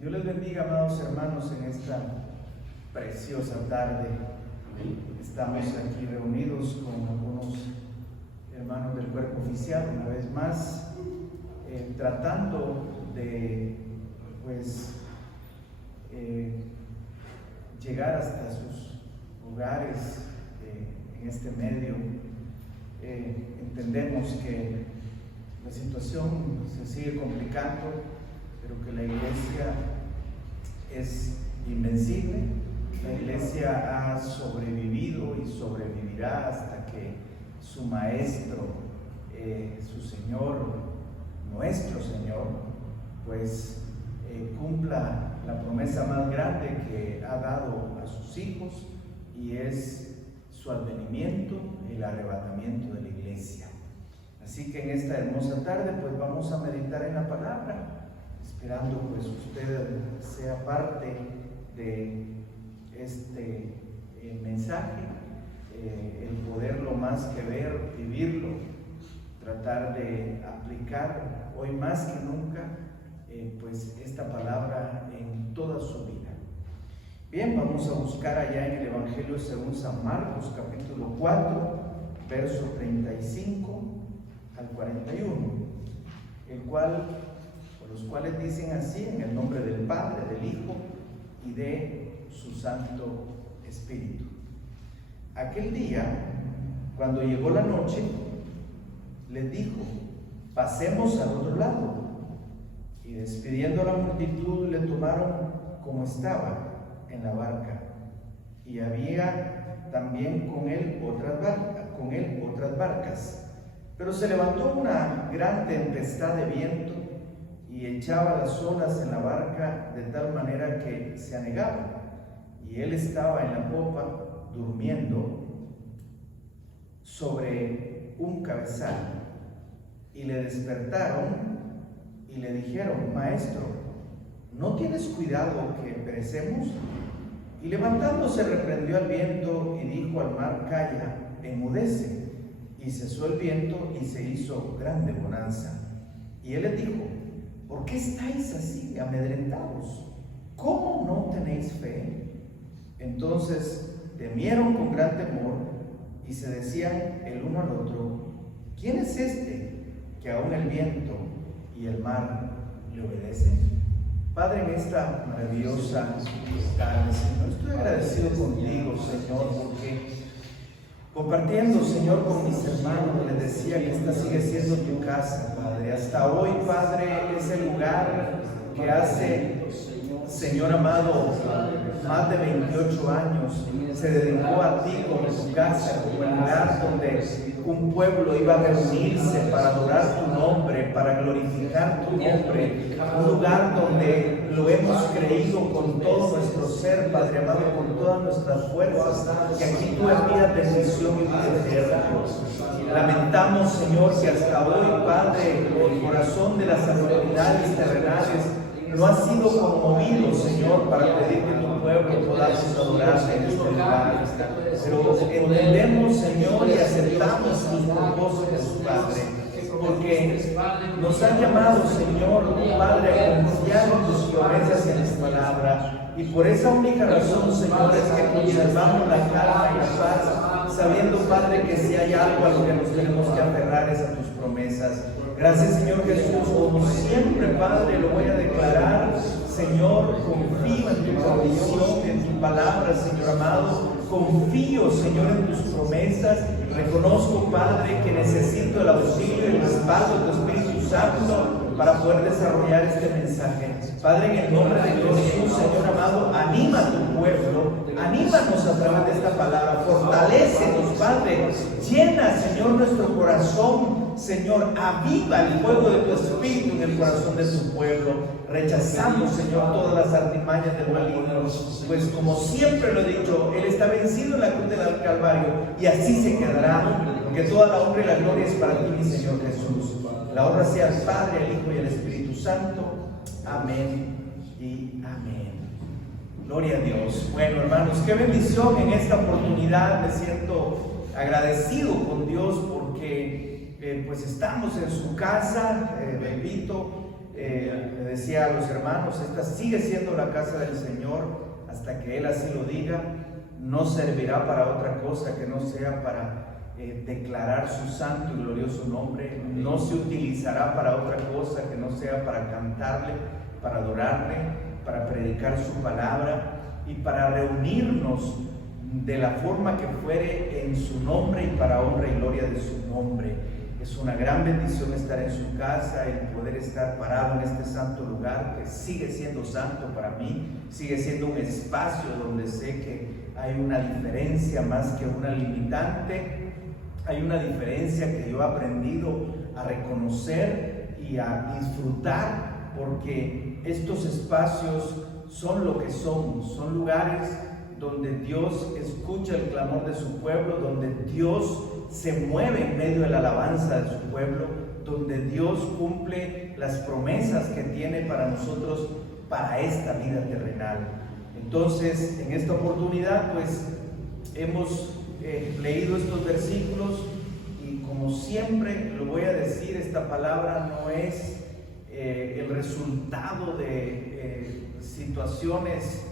Dios les bendiga, amados hermanos, en esta preciosa tarde. Estamos aquí reunidos con algunos hermanos del cuerpo oficial, una vez más, tratando de, llegar hasta sus hogares en este medio. Entendemos que la situación se sigue complicando, pero que la iglesia es invencible. La iglesia ha sobrevivido y sobrevivirá hasta que su maestro, su Señor, nuestro Señor, cumpla la promesa más grande que ha dado a sus hijos, y es su advenimiento, el arrebatamiento de la iglesia. Así que en esta hermosa tarde vamos a meditar en la palabra, esperando usted sea parte de este mensaje, el poderlo más que ver, vivirlo, tratar de aplicar hoy más que nunca esta palabra en toda su vida. Bien, vamos a buscar allá en el Evangelio según San Marcos, capítulo 4, verso 35 al 41, los cuales dicen así: en el nombre del Padre, del Hijo y de su Santo Espíritu. Aquel día, cuando llegó la noche, les dijo: pasemos al otro lado. Y despidiendo a la multitud, le tomaron como estaba en la barca, y había también con él otras barcas. Pero se levantó una gran tempestad de viento y echaba las olas en la barca de tal manera que se anegaba, y él estaba en la popa durmiendo sobre un cabezal. Y le despertaron y le dijeron: Maestro, ¿no tienes cuidado que perecemos? Y levantándose reprendió al viento y dijo al mar: Calla, enmudece. Y cesó el viento y se hizo grande bonanza. Y él les dijo: ¿por qué estáis así amedrentados? ¿Cómo no tenéis fe? Entonces temieron con gran temor y se decían el uno al otro: ¿quién es este que aún el viento y el mar le obedecen? Padre, en esta maravillosa tarde, Señor, estoy agradecido contigo, Señor, porque compartiendo, Señor, con mis hermanos, les decía que esta sigue siendo tu casa, Padre. Hasta hoy, Padre, es el lugar que hace, Señor amado, más de 28 años se dedicó a ti como tu casa, como el lugar donde un pueblo iba a reunirse para adorar tu nombre, para glorificar tu nombre, un lugar donde lo hemos creído con todo nuestro ser, Padre amado, con todas nuestras fuerzas, que aquí tú envías bendición y vida eterna. Lamentamos, Señor, que hasta hoy, Padre, el corazón de las autoridades terrenales no ha sido conmovido, Señor, para pedir que tu pueblo podamos adorarte en este lugar. Pero entendemos, Señor, y aceptamos tus propósitos, Padre, porque nos han llamado, Señor, Padre, a confiar en tus promesas y en tu palabra. Y por esa única razón, Señor, es que conservamos la calma y la paz, sabiendo, Padre, que si hay algo a lo que nos tenemos que aferrar es a tus promesas. Gracias, Señor Jesús. Como siempre, Padre, lo voy a declarar, Señor, confío en tu provisión, en tu palabra, Señor amado. Confío, Señor, en tus promesas. Reconozco, Padre, que necesito el auxilio y el respaldo de tu Espíritu Santo para poder desarrollar este mensaje. Padre, en el nombre de Jesús, Señor amado, anima a tu pueblo, anímanos a través de esta palabra, fortalécenos, Padre, llena, Señor, nuestro corazón, Señor, aviva el fuego de tu Espíritu en el corazón de tu pueblo. Rechazamos, Señor, todas las artimañas del maligno, pues como siempre lo he dicho, Él está vencido en la cruz del Calvario, y así se quedará, porque toda la honra y la gloria es para ti, mi Señor Jesús. La honra sea al Padre, al Hijo y al Espíritu Santo. Amén y amén. Gloria a Dios. Bueno, hermanos, qué bendición en esta oportunidad. Me siento agradecido con Dios porque pues estamos en su casa, repito, Le decía a los hermanos, esta sigue siendo la casa del Señor hasta que Él así lo diga. No servirá para otra cosa que no sea para declarar su santo y glorioso nombre. No se utilizará para otra cosa que no sea para cantarle, para adorarle, para predicar su palabra y para reunirnos de la forma que fuere en su nombre y para honra y gloria de su nombre. Es una gran bendición estar en su casa, el poder estar parado en este santo lugar que sigue siendo santo para mí, sigue siendo un espacio donde sé que hay una diferencia más que una limitante, hay una diferencia que yo he aprendido a reconocer y a disfrutar, porque estos espacios son lo que son lugares donde Dios escucha el clamor de su pueblo, donde Dios se mueve en medio de la alabanza de su pueblo, donde Dios cumple las promesas que tiene para nosotros para esta vida terrenal. Entonces, en esta oportunidad, pues, hemos leído estos versículos y como siempre lo voy a decir, esta palabra no es el resultado de situaciones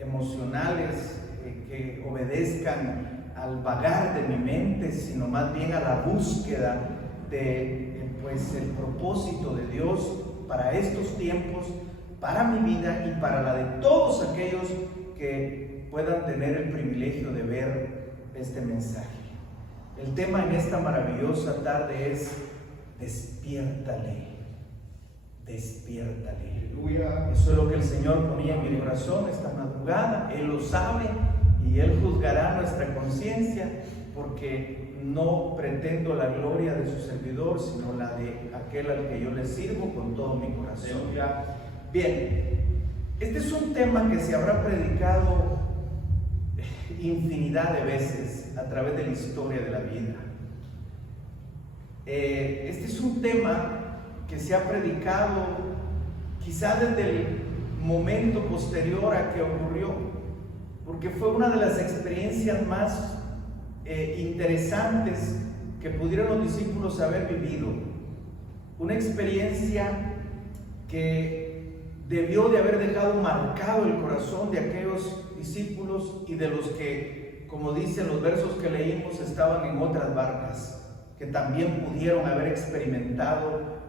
emocionales que obedezcan al vagar de mi mente, sino más bien a la búsqueda de pues el propósito de Dios para estos tiempos, para mi vida y para la de todos aquellos que puedan tener el privilegio de ver este mensaje. El tema en esta maravillosa tarde es: despiértale, despiértale. Eso es lo que el Señor ponía en mi corazón esta madrugada. Él lo sabe y Él juzgará nuestra conciencia, porque no pretendo la gloria de su servidor, sino la de aquel al que yo le sirvo con todo mi corazón. Bien, este es un tema que se habrá predicado infinidad de veces a través de la historia de la vida. Este es un tema que se ha predicado quizá desde el momento posterior a que ocurrió, porque fue una de las experiencias más interesantes que pudieron los discípulos haber vivido. Una experiencia que debió de haber dejado marcado el corazón de aquellos discípulos y de los que, como dicen los versos que leímos, estaban en otras barcas, que también pudieron haber experimentado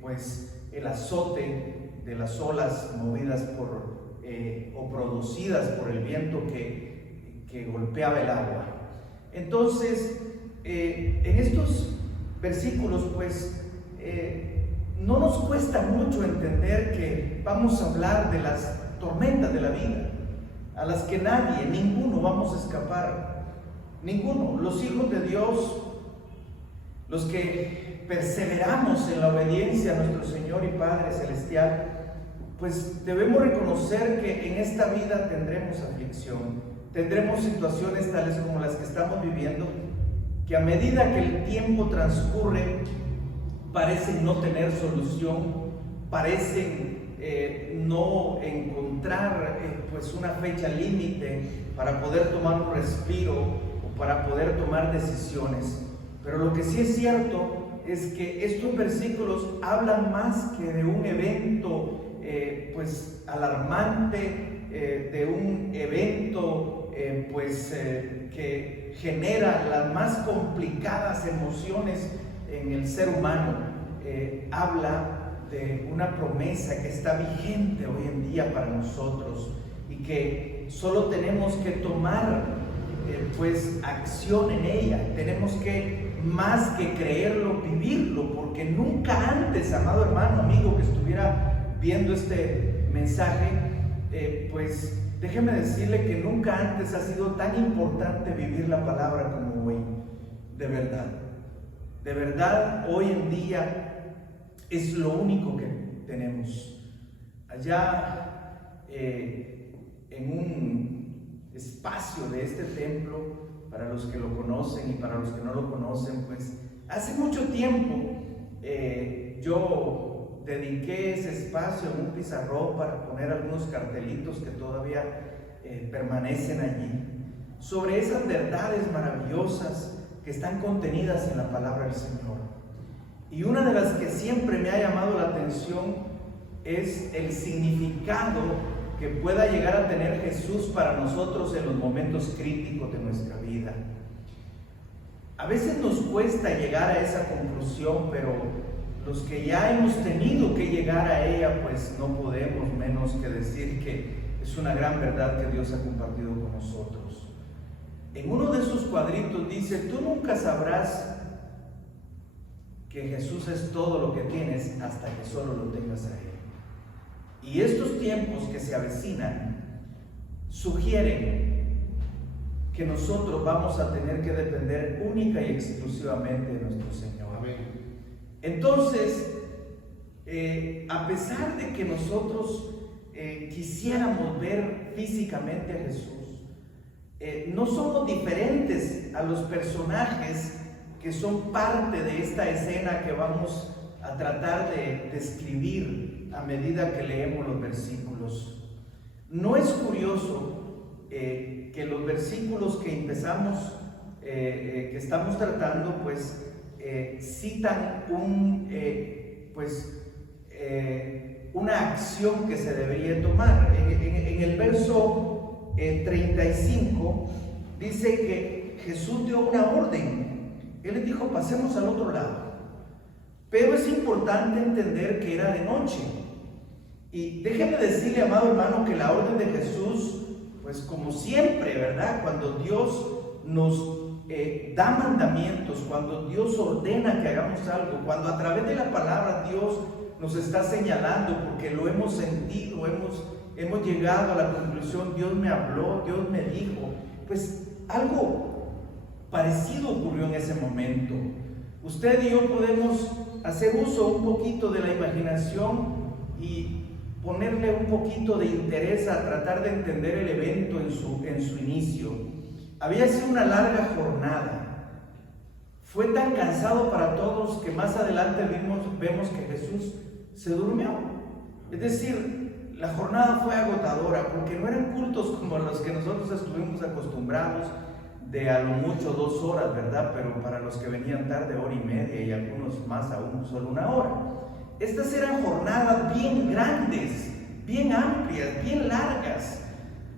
pues el azote de las olas movidas por o producidas por el viento que golpeaba el agua. Entonces, en estos versículos, pues, no nos cuesta mucho entender que vamos a hablar de las tormentas de la vida, a las que nadie, ninguno vamos a escapar, ninguno. Los hijos de Dios, los que perseveramos en la obediencia a nuestro Señor y Padre Celestial, pues debemos reconocer que en esta vida tendremos aflicción, tendremos situaciones tales como las que estamos viviendo, que a medida que el tiempo transcurre parecen no tener solución, parecen no encontrar pues una fecha límite para poder tomar un respiro o para poder tomar decisiones. Pero lo que sí es cierto es que estos versículos hablan más que de un evento pues alarmante, de un evento que genera las más complicadas emociones en el ser humano. Habla de una promesa que está vigente hoy en día para nosotros y que solo tenemos que tomar pues acción en ella. Tenemos que, más que creerlo, vivirlo, porque nunca antes, amado hermano, amigo que estuviera viendo este mensaje, pues déjeme decirle que nunca antes ha sido tan importante vivir la palabra como hoy. De verdad, hoy en día es lo único que tenemos. Allá en un espacio de este templo, para los que lo conocen y para los que no lo conocen, pues hace mucho tiempo yo dediqué ese espacio en un pizarrón para poner algunos cartelitos que todavía permanecen allí, sobre esas verdades maravillosas que están contenidas en la palabra del Señor. Y una de las que siempre me ha llamado la atención es el significado que pueda llegar a tener Jesús para nosotros en los momentos críticos de nuestra vida. A veces nos cuesta llegar a esa conclusión, pero los que ya hemos tenido que llegar a ella, pues no podemos menos que decir que es una gran verdad que Dios ha compartido con nosotros. En uno de esos cuadritos dice: tú nunca sabrás que Jesús es todo lo que tienes hasta que solo lo tengas a Él. Y estos tiempos que se avecinan sugieren que nosotros vamos a tener que depender única y exclusivamente de nuestro Señor. Amén. Entonces, a pesar de que nosotros quisiéramos ver físicamente a Jesús, no somos diferentes a los personajes que son parte de esta escena que vamos a tratar de describir a medida que leemos los versículos. ¿No es curioso que los versículos que empezamos, que estamos tratando, pues citan una acción que se debería tomar? En el verso 35 dice que Jesús dio una orden. Él les dijo: pasemos al otro lado. Pero es importante entender que era de noche. Y déjeme decirle, amado hermano, que la orden de Jesús, pues como siempre, ¿verdad? Cuando Dios nos da mandamientos, cuando Dios ordena que hagamos algo, cuando a través de la palabra Dios nos está señalando, porque lo hemos sentido, hemos llegado a la conclusión: Dios me habló, Dios me dijo, pues algo parecido ocurrió en ese momento. Usted y yo podemos hacer uso un poquito de la imaginación y ponerle un poquito de interés a tratar de entender el evento en su inicio. Había sido una larga jornada. Fue tan cansado para todos que más adelante vemos que Jesús se durmió. Es decir, la jornada fue agotadora, porque no eran cultos como los que nosotros estuvimos acostumbrados, de a lo mucho 2 horas, ¿verdad? Pero para los que venían tarde, 1 hora y media, y algunos más aún, solo 1 hora. Estas eran jornadas bien grandes, bien amplias, bien largas.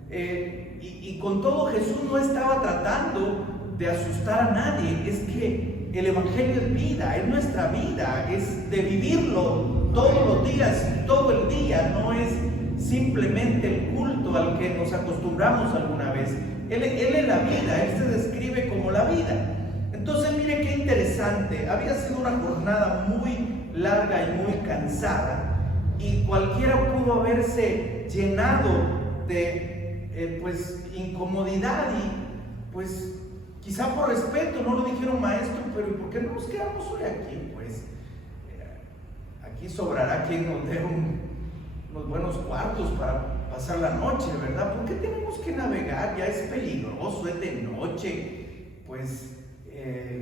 Y con todo, Jesús no estaba tratando de asustar a nadie. Es que el Evangelio es vida, es nuestra vida, es de vivirlo todos los días, todo el día. No es simplemente el culto al que nos acostumbramos alguna vez. Él es la vida, Él se describe como la vida. Entonces, mire qué interesante. Había sido una jornada muy larga y muy cansada, y cualquiera pudo haberse llenado de incomodidad, y pues quizá por respeto no lo dijeron: maestro, pero ¿y por qué no nos quedamos hoy aquí? Pues aquí sobrará quien nos dé unos buenos cuartos para pasar la noche, ¿verdad? ¿Por qué tenemos que navegar? Ya es peligroso, es de noche. Pues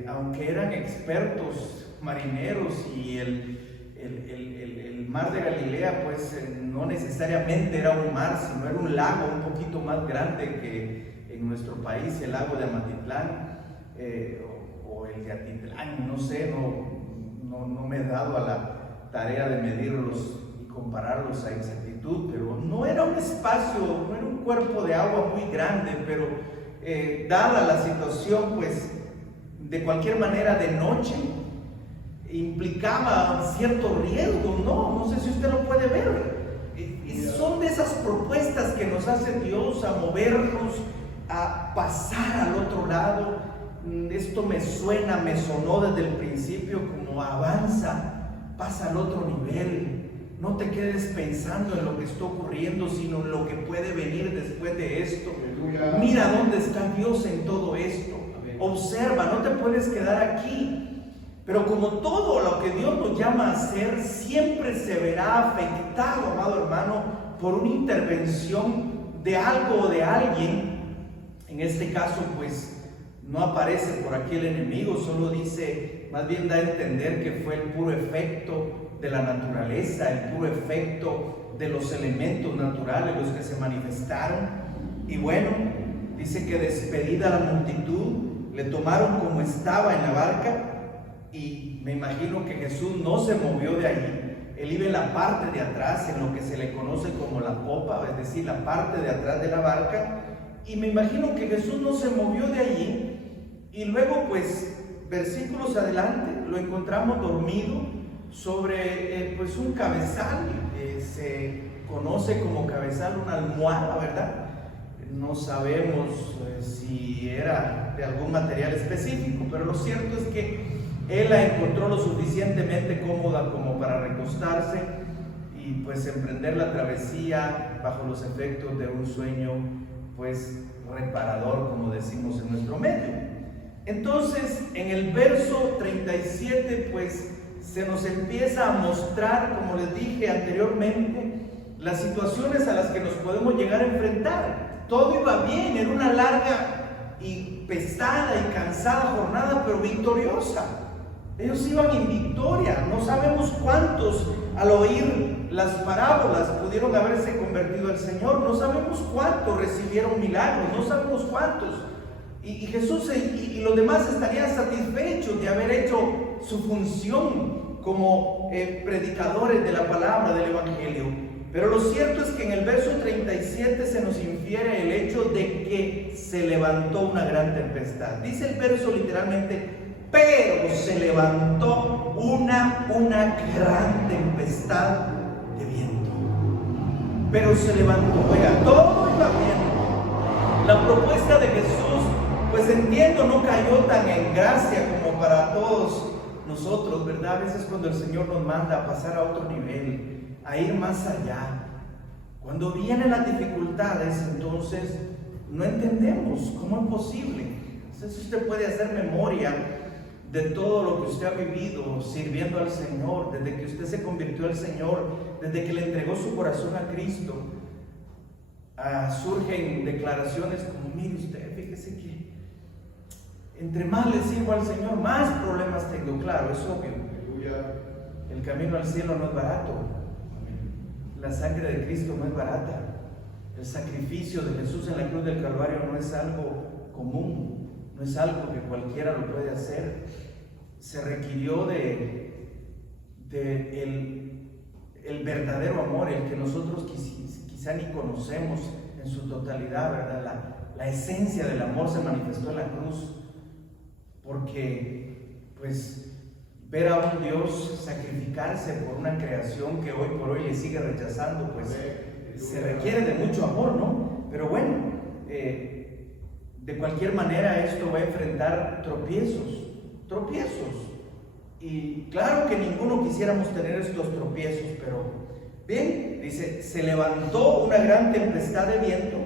aunque eran expertos marineros, y el mar de Galilea, pues no necesariamente era un mar, sino era un lago un poquito más grande que en nuestro país, el lago de Amatitlán, o el de Atitlán, no sé, no me he dado a la tarea de medirlos y compararlos a exactitud, pero no era un espacio, no era un cuerpo de agua muy grande, pero dada la situación, pues de cualquier manera de noche, implicaba cierto riesgo, no sé si usted lo puede ver. Son de esas propuestas que nos hace Dios a movernos, a pasar al otro lado. Esto me sonó desde el principio como: avanza, pasa al otro nivel. No te quedes pensando en lo que está ocurriendo, sino en lo que puede venir después de esto. Aleluya. Mira dónde está Dios en todo esto. Amén. Observa, no te puedes quedar aquí. Pero como todo lo que Dios nos llama a hacer, siempre se verá afectado, amado hermano, por una intervención de algo o de alguien. En este caso, pues, no aparece por aquí el enemigo, solo dice, más bien da a entender que fue el puro efecto de la naturaleza, el puro efecto de los elementos naturales los que se manifestaron. Y bueno, dice que despedida la multitud, le tomaron como estaba en la barca y me imagino que Jesús no se movió de allí. Él iba en la parte de atrás, en lo que se le conoce como la popa, es decir, la parte de atrás de la barca, y me imagino que Jesús no se movió de allí. Y luego, pues, versículos adelante, lo encontramos dormido sobre pues un cabezal, se conoce como cabezal, una almohada, ¿verdad? No sabemos si era de algún material específico, pero lo cierto es que él la encontró lo suficientemente cómoda como para recostarse y pues emprender la travesía bajo los efectos de un sueño pues reparador, como decimos en nuestro medio. Entonces, en el verso 37, pues se nos empieza a mostrar, como les dije anteriormente, las situaciones a las que nos podemos llegar a enfrentar. Todo iba bien, era una larga y pesada y cansada jornada, pero victoriosa. Ellos iban en victoria. No sabemos cuántos al oír las parábolas pudieron haberse convertido al Señor. No sabemos cuántos recibieron milagros. No sabemos cuántos. Y Jesús y los demás estarían satisfechos de haber hecho su función como predicadores de la palabra del Evangelio. Pero lo cierto es que en el verso 37 se nos infiere el hecho de que se levantó una gran tempestad. Dice el verso literalmente, pero se levantó una gran tempestad de viento. Pero se levantó, oiga, todo iba bien. La propuesta de Jesús, pues entiendo, no cayó tan en gracia como para todos nosotros, ¿verdad? A veces cuando el Señor nos manda a pasar a otro nivel, a ir más allá, cuando vienen las dificultades, entonces no entendemos cómo es posible. Entonces usted puede hacer memoria de todo lo que usted ha vivido sirviendo al Señor, desde que usted se convirtió al Señor, desde que le entregó su corazón a Cristo. Surgen declaraciones como, mire usted, fíjese que entre más le sirvo al Señor, más problemas tengo. Claro, es obvio. El camino al cielo no es barato. La sangre de Cristo no es barata. El sacrificio de Jesús en la cruz del Calvario no es algo común, no es algo que cualquiera lo puede hacer. Se requirió de el verdadero amor, el que nosotros quizá ni conocemos en su totalidad, ¿verdad? La esencia del amor se manifestó en la cruz, porque pues ver a un Dios sacrificarse por una creación que hoy por hoy le sigue rechazando, pues se requiere de mucho amor, ¿no? Pero bueno, de cualquier manera esto va a enfrentar tropiezos. Y claro que ninguno quisiéramos tener estos tropiezos, pero bien, dice, se levantó una gran tempestad de viento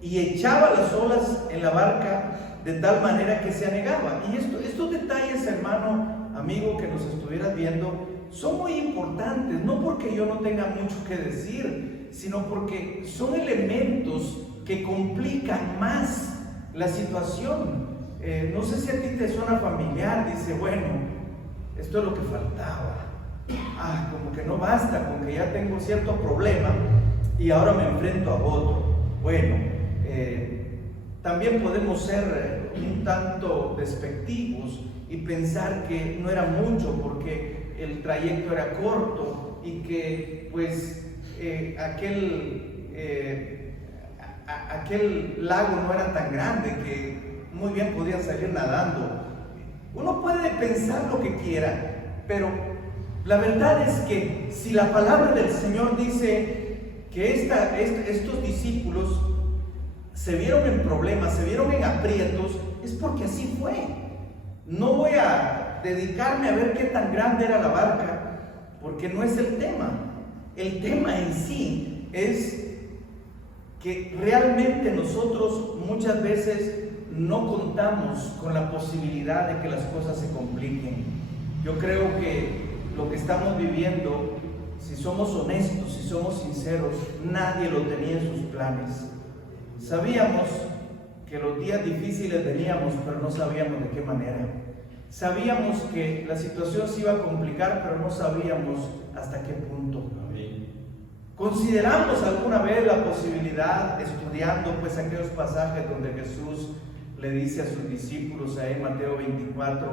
y echaba las olas en la barca de tal manera que se anegaba. Y estos detalles, hermano, amigo, que nos estuvieras viendo, son muy importantes, no porque yo no tenga mucho que decir, sino porque son elementos que complican más la situación. No sé si a ti te suena familiar, dice, bueno, esto es lo que faltaba. Como que no basta con que ya tengo cierto problema y ahora me enfrento a otro. Bueno, también podemos ser un tanto despectivos y pensar que no era mucho porque el trayecto era corto y que pues aquel lago no era tan grande, que muy bien podían salir nadando. Uno puede pensar lo que quiera, pero la verdad es que si la palabra del Señor dice que estos discípulos se vieron en problemas, se vieron en aprietos, es porque así fue. No voy a dedicarme a ver qué tan grande era la barca, porque no es el tema. El tema en sí es que realmente nosotros muchas veces no contamos con la posibilidad de que las cosas se compliquen. Yo creo que lo que estamos viviendo, si somos honestos, si somos sinceros, nadie lo tenía en sus planes. Sabíamos que los días difíciles veníamos, pero no sabíamos de qué manera. Sabíamos que la situación se iba a complicar, pero no sabíamos hasta qué punto. Consideramos alguna vez la posibilidad, estudiando pues aquellos pasajes donde Jesús le dice a sus discípulos ahí en Mateo 24,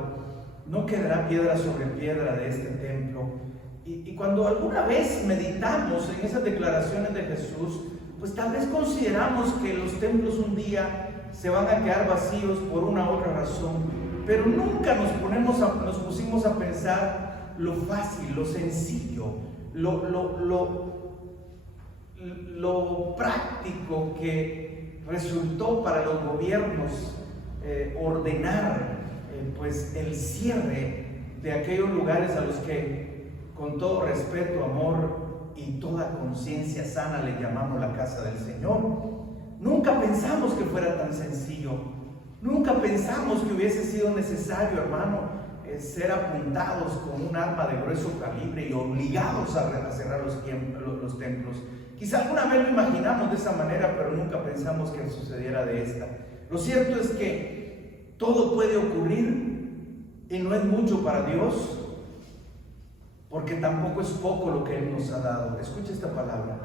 no quedará piedra sobre piedra de este templo. Y cuando alguna vez meditamos en esas declaraciones de Jesús, pues tal vez consideramos que los templos un día se van a quedar vacíos por una u otra razón, pero nunca nos pusimos a pensar lo fácil, lo sencillo, lo práctico que resultó para los gobiernos ordenar pues el cierre de aquellos lugares a los que con todo respeto, amor y toda conciencia sana le llamamos la casa del Señor. Nunca pensamos que fuera tan sencillo, nunca pensamos que hubiese sido necesario, hermano, ser apuntados con un arma de grueso calibre y obligados a cerrar los templos. Quizá alguna vez lo imaginamos de esa manera, pero nunca pensamos que sucediera de esta. Lo cierto es que todo puede ocurrir y no es mucho para Dios, porque tampoco es poco lo que Él nos ha dado. Escucha esta palabra.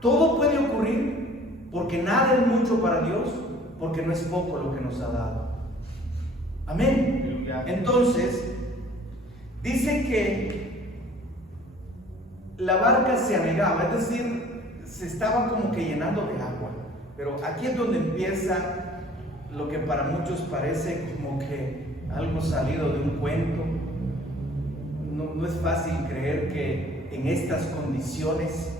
Todo puede ocurrir porque nada es mucho para Dios, porque no es poco lo que nos ha dado. Amén. Entonces, dice que la barca se anegaba, es decir, se estaba como que llenando de agua. Pero aquí es donde empieza lo que para muchos parece como que algo salido de un cuento. No es fácil creer que en estas condiciones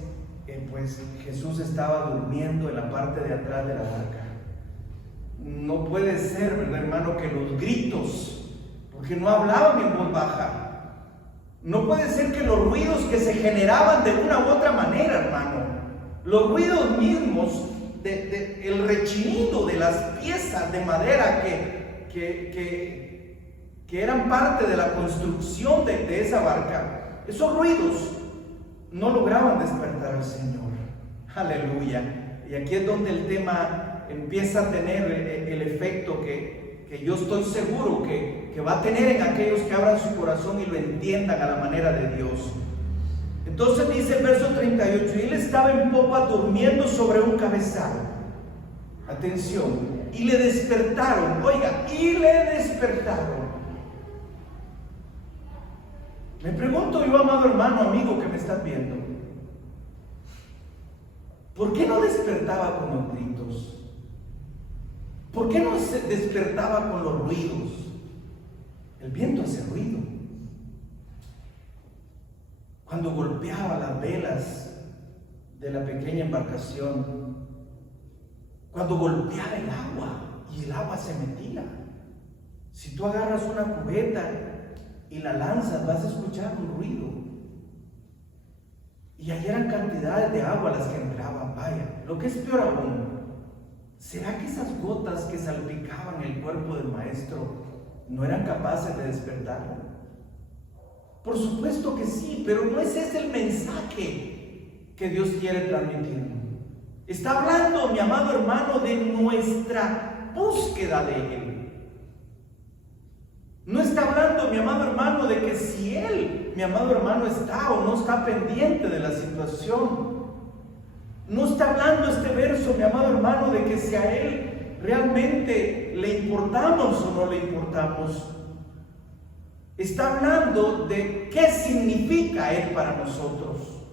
pues Jesús estaba durmiendo en la parte de atrás de la barca. No puede ser, ¿verdad, hermano? Que los gritos, porque no hablaban en voz baja, no puede ser que los ruidos que se generaban de una u otra manera, hermano, los ruidos mismos, el rechinido de las piezas de madera que eran parte de la construcción de esa barca, esos ruidos no lograban despertar al Señor. Aleluya. Y aquí es donde el tema empieza a tener el efecto que yo estoy seguro que va a tener en aquellos que abran su corazón y lo entiendan a la manera de Dios. Entonces dice el verso 38, y él estaba en popa durmiendo sobre un cabezal. Atención. Y le despertaron, oiga, y le despertaron. Me pregunto yo, amado hermano, amigo que me estás viendo, ¿por qué no despertaba con los gritos? ¿Por qué no se despertaba con los ruidos? El viento hace ruido. Cuando golpeaba las velas de la pequeña embarcación, cuando golpeaba el agua y el agua se metía. Si tú agarras una cubeta y la lanzas, vas a escuchar un ruido. Y ahí eran cantidades de agua las que entraban. Vaya, lo que es peor aún, ¿será que esas gotas que salpicaban el cuerpo del maestro no eran capaces de despertarlo? Por supuesto que sí, pero no es ese el mensaje que Dios quiere transmitir. Está hablando, mi amado hermano, de nuestra búsqueda de Él. No está hablando, mi amado hermano, de que si Él, mi amado hermano, está o no está pendiente de la situación. No está hablando este verso, mi amado hermano, de que si a Él realmente le importamos o no le importamos. Está hablando de qué significa Él para nosotros.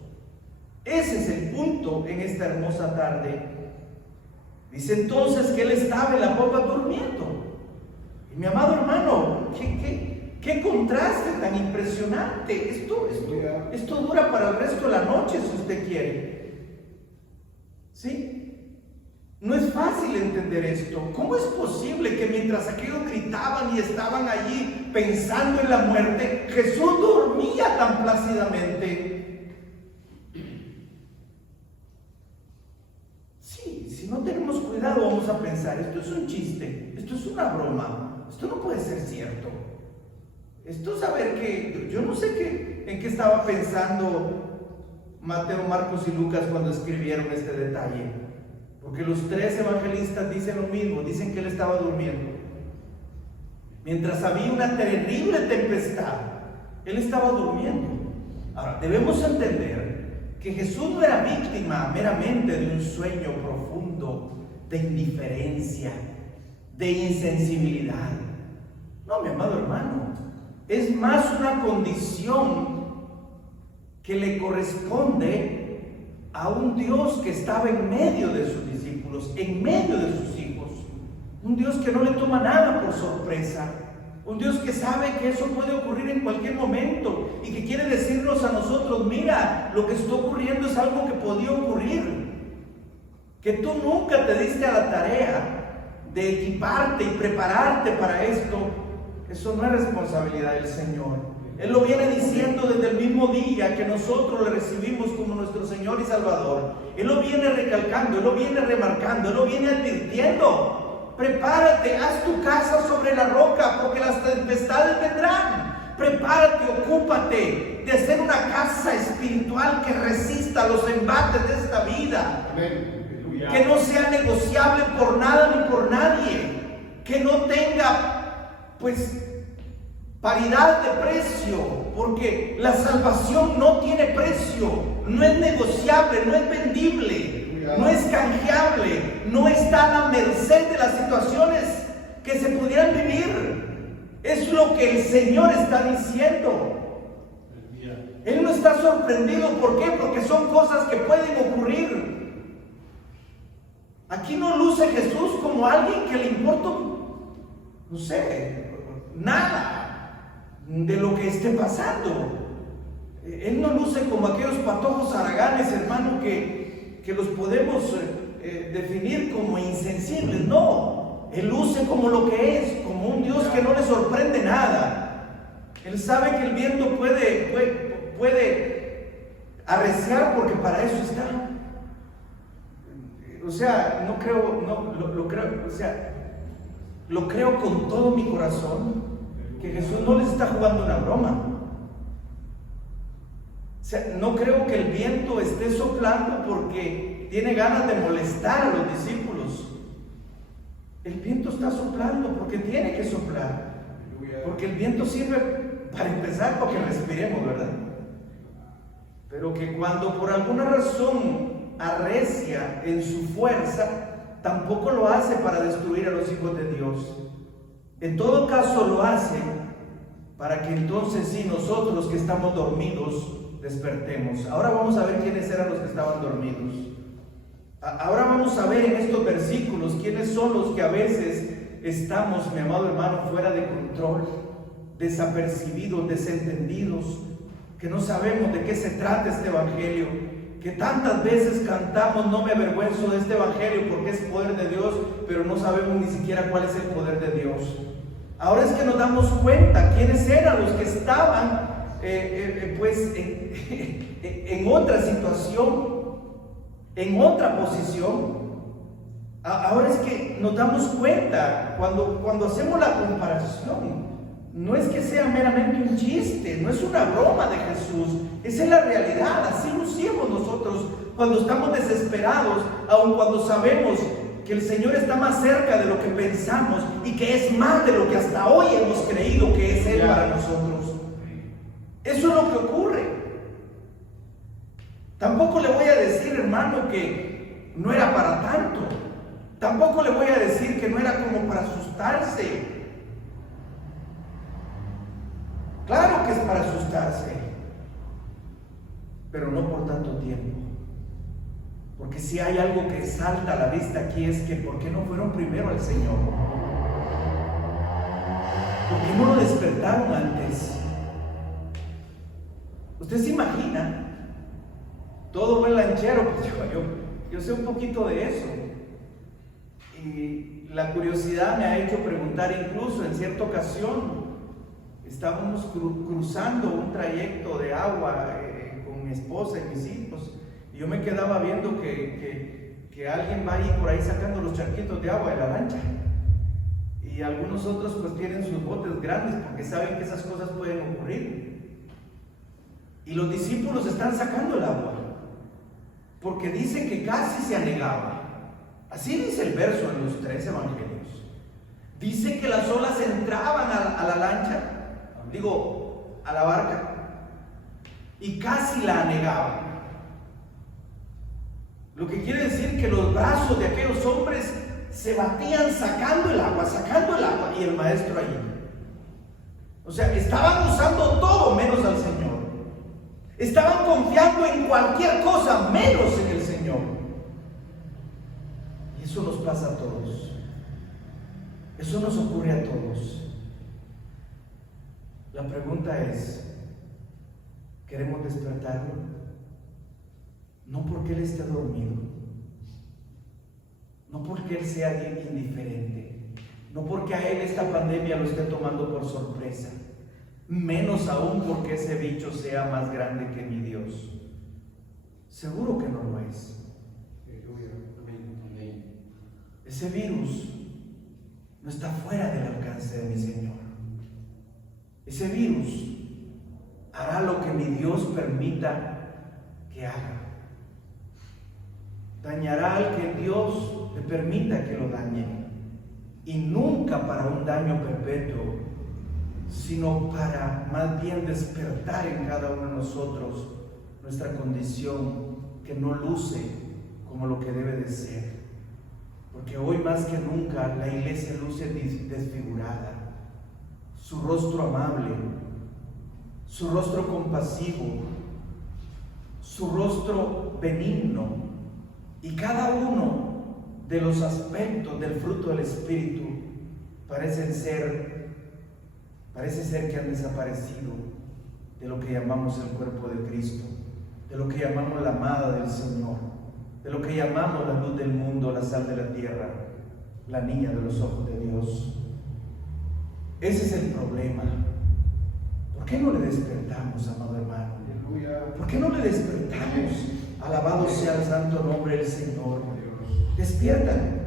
Ese es el punto en esta hermosa tarde. Dice entonces que Él estaba en la popa durmiendo. Y mi amado hermano, qué contraste tan impresionante. Esto dura para el resto de la noche si usted quiere. ¿Sí? No es fácil entender esto. ¿Cómo es posible que mientras aquellos gritaban y estaban allí pensando en la muerte, Jesús dormía tan plácidamente? Sí, si no tenemos cuidado vamos a pensar, esto es un chiste, esto es una broma, esto no puede ser cierto. Esto es saber que, yo no sé en qué estaba pensando Mateo, Marcos y Lucas cuando escribieron este detalle. Porque los tres evangelistas dicen lo mismo, dicen que Él estaba durmiendo. Mientras había una terrible tempestad, Él estaba durmiendo. Ahora, debemos entender que Jesús no era víctima meramente de un sueño profundo, de indiferencia, de insensibilidad. No, mi amado hermano, es más una condición que le corresponde a un Dios que estaba en medio de sus discípulos, en medio de sus hijos. Un Dios que no le toma nada por sorpresa. Un Dios que sabe que eso puede ocurrir en cualquier momento y que quiere decirnos a nosotros: mira, lo que está ocurriendo es algo que podía ocurrir. Que tú nunca te diste a la tarea de equiparte y prepararte para esto, eso no es responsabilidad del Señor. Él lo viene diciendo desde el mismo día que nosotros le recibimos como nuestro Señor y Salvador. Él lo viene recalcando, Él lo viene remarcando, Él lo viene advirtiendo. Prepárate, haz tu casa sobre la roca, porque las tempestades vendrán. Prepárate, ocúpate de hacer una casa espiritual que resista los embates de esta vida. Que no sea negociable por nada ni por nadie. Que no tenga, pues, paridad de precio, porque la salvación no tiene precio, no es negociable, no es vendible, no es canjeable, no está a la merced de las situaciones que se pudieran vivir. Es lo que el Señor está diciendo. Él no está sorprendido. ¿Por qué? Porque son cosas que pueden ocurrir. Aquí no luce Jesús como alguien que le importa, no sé, nada de lo que esté pasando. Él no luce como aquellos patojos haraganes, hermano, que los podemos definir como insensibles. No, Él luce como lo que es, como un Dios que no le sorprende nada. Él sabe que el viento puede arreciar, porque para eso está. O sea, lo creo con todo mi corazón, que Jesús no les está jugando una broma. O sea, no creo que el viento esté soplando porque tiene ganas de molestar a los discípulos. El viento está soplando porque tiene que soplar. Porque el viento sirve para empezar para que respiremos, ¿verdad? Pero que cuando por alguna razón arrecia en su fuerza, tampoco lo hace para destruir a los hijos de Dios. En todo caso lo hace para que entonces sí, nosotros que estamos dormidos despertemos. Ahora vamos a ver quiénes eran los que estaban dormidos. Ahora vamos a ver en estos versículos quiénes son los que a veces estamos, mi amado hermano, fuera de control, desapercibidos, desentendidos, que no sabemos de qué se trata este evangelio, que tantas veces cantamos: no me avergüenzo de este evangelio porque es poder de Dios, pero no sabemos ni siquiera cuál es el poder de Dios. Ahora es que nos damos cuenta quiénes eran los que estaban en otra situación, en otra posición. Ahora es que nos damos cuenta cuando hacemos la comparación. No es que sea meramente un chiste, no es una broma de Jesús, esa es la realidad. Así lucimos nosotros cuando estamos desesperados, aun cuando sabemos que el Señor está más cerca de lo que pensamos y que es más de lo que hasta hoy hemos creído que es Él para nosotros. Eso es lo que ocurre. Tampoco le voy a decir, hermano, que no era para tanto. Tampoco le voy a decir que no era como para asustarse. Claro que es para asustarse, pero no por tanto tiempo. Porque si hay algo que salta a la vista aquí es que ¿por qué no fueron primero al Señor? ¿Por qué no lo despertaron antes? ¿Usted se imagina? Todo buen lanchero, pues yo sé un poquito de eso. Y la curiosidad me ha hecho preguntar, incluso en cierta ocasión, estábamos cruzando un trayecto de agua con mi esposa y mis hijos, y yo me quedaba viendo que alguien va ahí por ahí sacando los charquitos de agua de la lancha, y algunos otros pues tienen sus botes grandes porque saben que esas cosas pueden ocurrir, y los discípulos están sacando el agua porque dicen que casi se anegaba. Así dice el verso en los 3 evangelios. Dice que las olas entraban a la lancha, a la barca, y casi la anegaban. Lo que quiere decir que los brazos de aquellos hombres se batían sacando el agua, y el maestro allí. O sea, estaban usando todo menos al Señor. Estaban confiando en cualquier cosa menos en el Señor. Y eso nos pasa a todos. Eso nos ocurre a todos. La pregunta es, ¿queremos despertarlo? No porque Él esté dormido, no porque Él sea indiferente, no porque a Él esta pandemia lo esté tomando por sorpresa, menos aún porque ese bicho sea más grande que mi Dios. Seguro que no lo es. Ese virus no está fuera del alcance de mi Señor. Ese virus hará lo que mi Dios permita que haga. Dañará al que Dios le permita que lo dañe. Y nunca para un daño perpetuo, sino para más bien despertar en cada uno de nosotros nuestra condición que no luce como lo que debe de ser. Porque hoy más que nunca la iglesia luce desfigurada. Su rostro amable, su rostro compasivo, su rostro benigno, y cada uno de los aspectos del fruto del Espíritu parece ser que han desaparecido de lo que llamamos el cuerpo de Cristo, de lo que llamamos la amada del Señor, de lo que llamamos la luz del mundo, la sal de la tierra, la niña de los ojos de Dios. Ese es el problema. ¿Por qué no le despertamos, amado hermano? ¿Por qué no le despertamos? Alabado sea el santo nombre del Señor. Despiértale.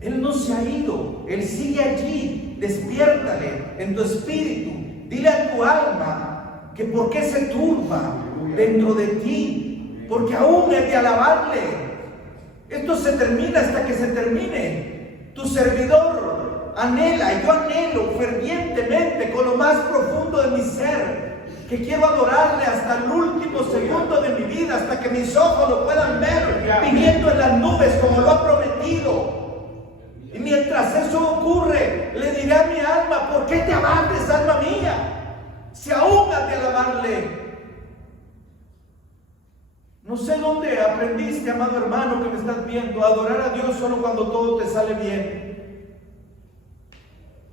Él no se ha ido, Él sigue allí. Despiértale en tu espíritu. Dile a tu alma que por qué se turba dentro de ti, porque aún es de alabarle. Esto se termina hasta que se termine. Tu servidor anhela, y yo anhelo fervientemente con lo más profundo de mi ser, que quiero adorarle hasta el último segundo de mi vida, hasta que mis ojos lo puedan ver viniendo en las nubes como lo ha prometido. Y mientras eso ocurre, le diré a mi alma: ¿por qué te abates, alma mía? Si aún has de alabarle. No sé dónde aprendiste, amado hermano que me estás viendo, a adorar a Dios solo cuando todo te sale bien.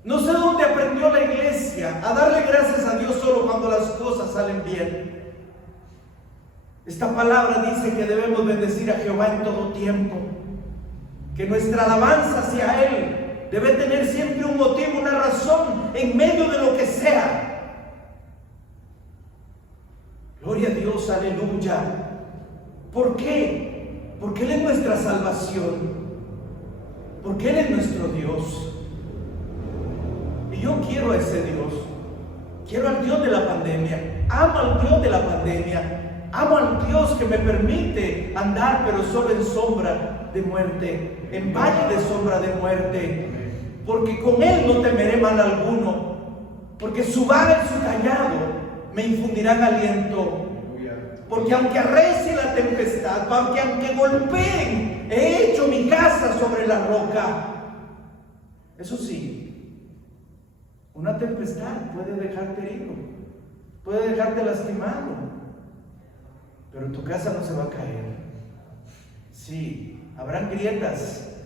No sé dónde aprendió la iglesia a darle gracias a Dios solo cuando las cosas salen bien. Esta palabra dice que debemos bendecir a Jehová en todo tiempo, que nuestra alabanza hacia Él debe tener siempre un motivo, una razón, en medio de lo que sea. Gloria a Dios, aleluya. ¿Por qué? Porque Él es nuestra salvación, porque Él es nuestro Dios. Y yo quiero a ese Dios, quiero al Dios de la pandemia, amo al Dios de la pandemia, amo al Dios que me permite andar pero solo en sombra de muerte, en valle de sombra de muerte, porque con Él no temeré mal alguno, porque su vara y su callado me infundirán aliento. Porque aunque arrecie la tempestad, aunque golpeen, he hecho mi casa sobre la roca. Eso sí, una tempestad puede dejarte herido, puede dejarte lastimado, pero tu casa no se va a caer. Sí, habrán grietas,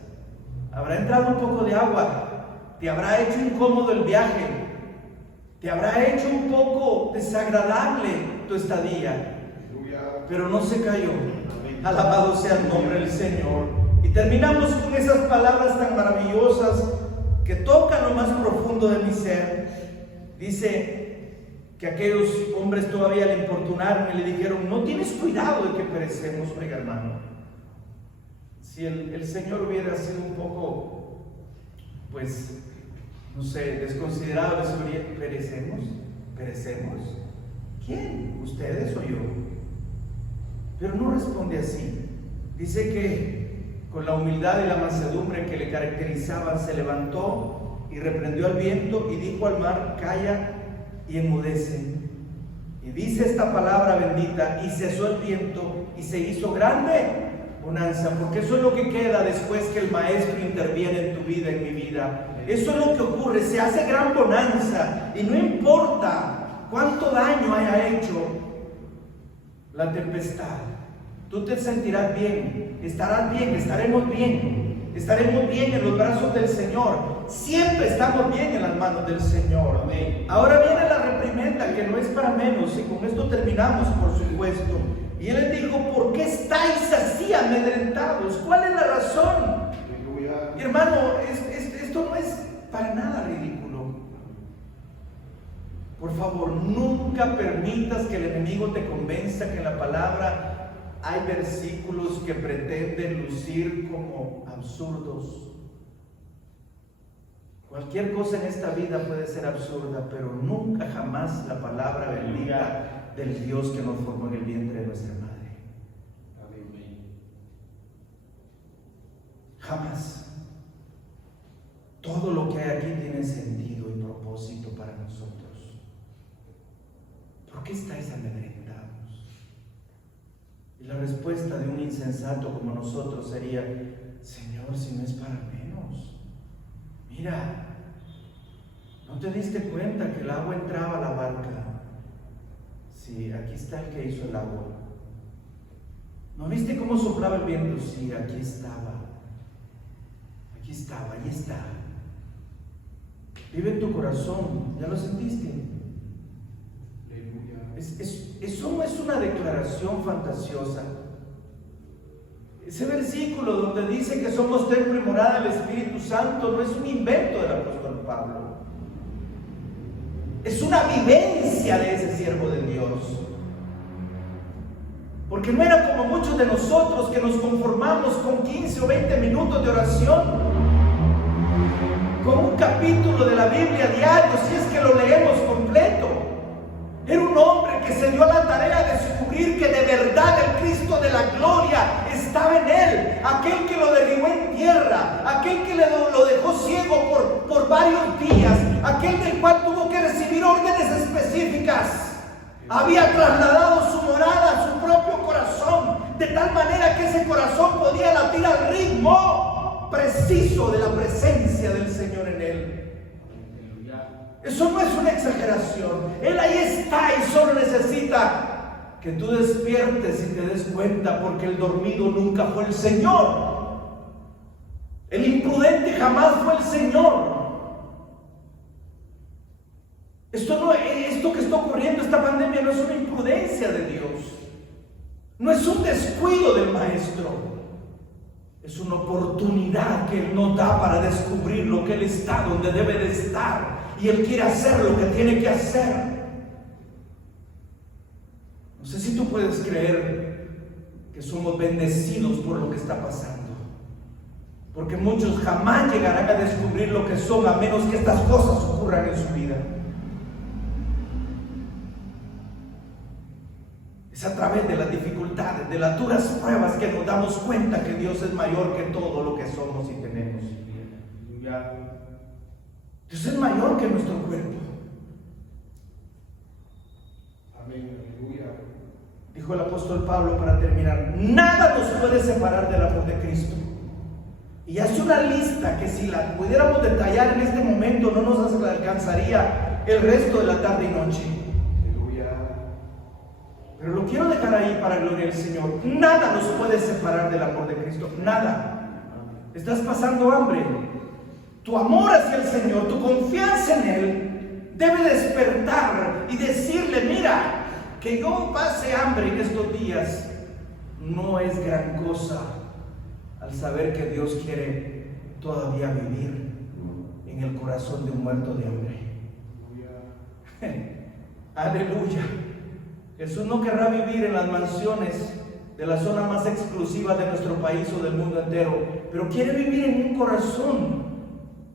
habrá entrado un poco de agua, te habrá hecho incómodo el viaje, te habrá hecho un poco desagradable tu estadía, pero no se cayó. Alabado sea el nombre del Señor. Y terminamos con esas palabras tan maravillosas que tocan lo más profundo de mi ser. Dice que aquellos hombres todavía le importunaron y le dijeron: no tienes cuidado de que perecemos. Oiga, hermano, si el Señor hubiera sido un poco, pues, no sé, desconsiderado, ¿perecemos? ¿Quién? ¿Ustedes o yo? Pero no responde así. Dice que con la humildad y la mansedumbre que le caracterizaban, se levantó y reprendió al viento y dijo al mar: calla y enmudece. Y dice esta palabra bendita: y cesó el viento y se hizo grande bonanza, porque eso es lo que queda después que el Maestro interviene en tu vida, en mi vida. Eso es lo que ocurre, se hace gran bonanza y no importa cuánto daño haya hecho la tempestad, tú te sentirás bien, estarás bien, estaremos bien en los brazos del Señor. Siempre estamos bien en las manos del Señor. Amén. Ahora viene la reprimenda, que no es para menos, y con esto terminamos, por supuesto. Y Él les dijo: ¿por qué estáis así amedrentados? ¿Cuál es la razón? Mi hermano, esto no es para nada ridículo. Por favor, nunca permitas que el enemigo te convenza que en la palabra hay versículos que pretenden lucir como absurdos. Cualquier cosa en esta vida puede ser absurda, pero nunca jamás la palabra bendita del Dios que nos formó en el vientre de nuestra madre. Jamás. Todo lo que hay aquí tiene sentido y propósito para nosotros. ¿Por qué estáis amedrentados? Y la respuesta de un insensato como nosotros sería: Señor, si no es para menos. Mira, ¿no te diste cuenta que el agua entraba a la barca? Sí, aquí está el que hizo el agua. ¿No viste cómo soplaba el viento? Sí, aquí estaba. Aquí estaba, ahí está. Vive en tu corazón, ¿ya lo sentiste? Eso no es una declaración fantasiosa. Ese versículo donde dice que somos templo y morada del Espíritu Santo no es un invento del apóstol Pablo. Es una vivencia de ese siervo de Dios. Porque no era como muchos de nosotros que nos conformamos con 15 o 20 minutos de oración, con un capítulo de la Biblia diario, si es que lo leemos completo. Era un hombre que se dio a la tarea de descubrir que de verdad el Cristo de la gloria estaba en él, aquel que lo derribó en tierra, aquel que lo dejó ciego por varios días, aquel del cual tuvo que recibir órdenes específicas. Había trasladado su morada a su propio corazón, de tal manera que ese corazón podía latir al ritmo preciso de la presencia del Señor en él. Eso no es una exageración. Él ahí está y solo necesita que tú despiertes y te des cuenta, porque el dormido nunca fue el Señor. El imprudente jamás fue el Señor. Esto que está ocurriendo, esta pandemia, no es una imprudencia de Dios. No es un descuido del Maestro. Es una oportunidad que Él nos da para descubrir lo que Él está, donde debe de estar. Y Él quiere hacer lo que tiene que hacer. No sé si tú puedes creer que somos bendecidos por lo que está pasando. Porque muchos jamás llegarán a descubrir lo que son, a menos que estas cosas ocurran en su vida. Es a través de las dificultades, de las duras pruebas, que nos damos cuenta que Dios es mayor que todo lo que somos y tenemos. Dios es mayor que nuestro cuerpo. Amén. Dijo el apóstol Pablo para terminar: nada nos puede separar del amor de Cristo. Y hace una lista que si la pudiéramos detallar en este momento no nos alcanzaría el resto de la tarde y noche. Pero lo quiero dejar ahí para gloria del Señor. Nada nos puede separar del amor de Cristo. Nada. Estás pasando hambre. Tu amor hacia el Señor, tu confianza en Él debe despertar y decirle: mira, que yo pase hambre en estos días no es gran cosa, al saber que Dios quiere todavía vivir en el corazón de un muerto de hambre. Aleluya. Jesús no querrá vivir en las mansiones de la zona más exclusiva de nuestro país o del mundo entero, pero quiere vivir en un corazón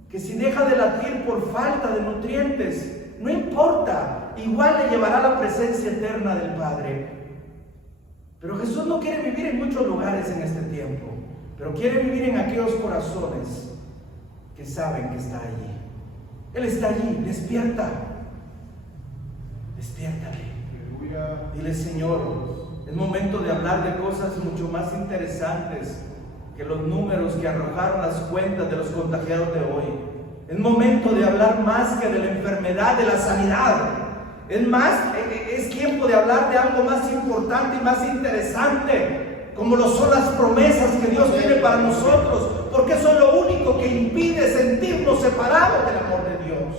que, si deja de latir por falta de nutrientes, no importa, igual le llevará la presencia eterna del Padre. Pero Jesús no quiere vivir en muchos lugares en este tiempo, pero quiere vivir en aquellos corazones que saben que está allí. Él está allí. Despierta. Despiértale. Dile: Señor, Es momento de hablar de cosas mucho más interesantes que los números que arrojaron las cuentas de los contagiados de hoy. Es momento de hablar más que de la enfermedad, de la sanidad. Es tiempo de hablar de algo más importante y más interesante, como lo son las promesas que Dios tiene para nosotros, porque eso es lo único que impide sentirnos separados del amor de Dios.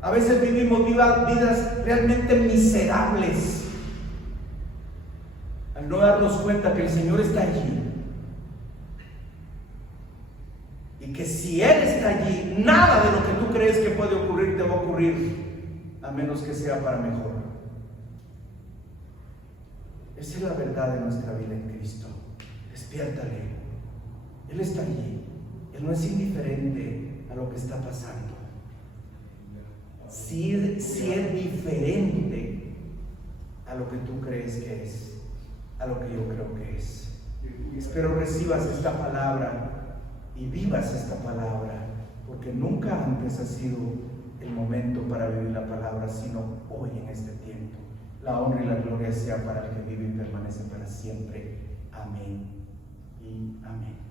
A veces vivimos vidas realmente miserables, al no darnos cuenta que el Señor está allí, y que si Él está allí, nada de lo que tú crees que puede ocurrir te va a ocurrir, a menos que sea para mejor. Esa es la verdad de nuestra vida en Cristo. Despiértale. Él está allí. Él no es indiferente a lo que está pasando. Si es diferente a lo que tú crees que es, a lo que yo creo que es. Espero recibas esta palabra y vivas esta palabra, porque nunca antes ha sido el momento para vivir la palabra, sino hoy en este tiempo. La honra y la gloria sea para el que vive y permanece para siempre. Amén y amén.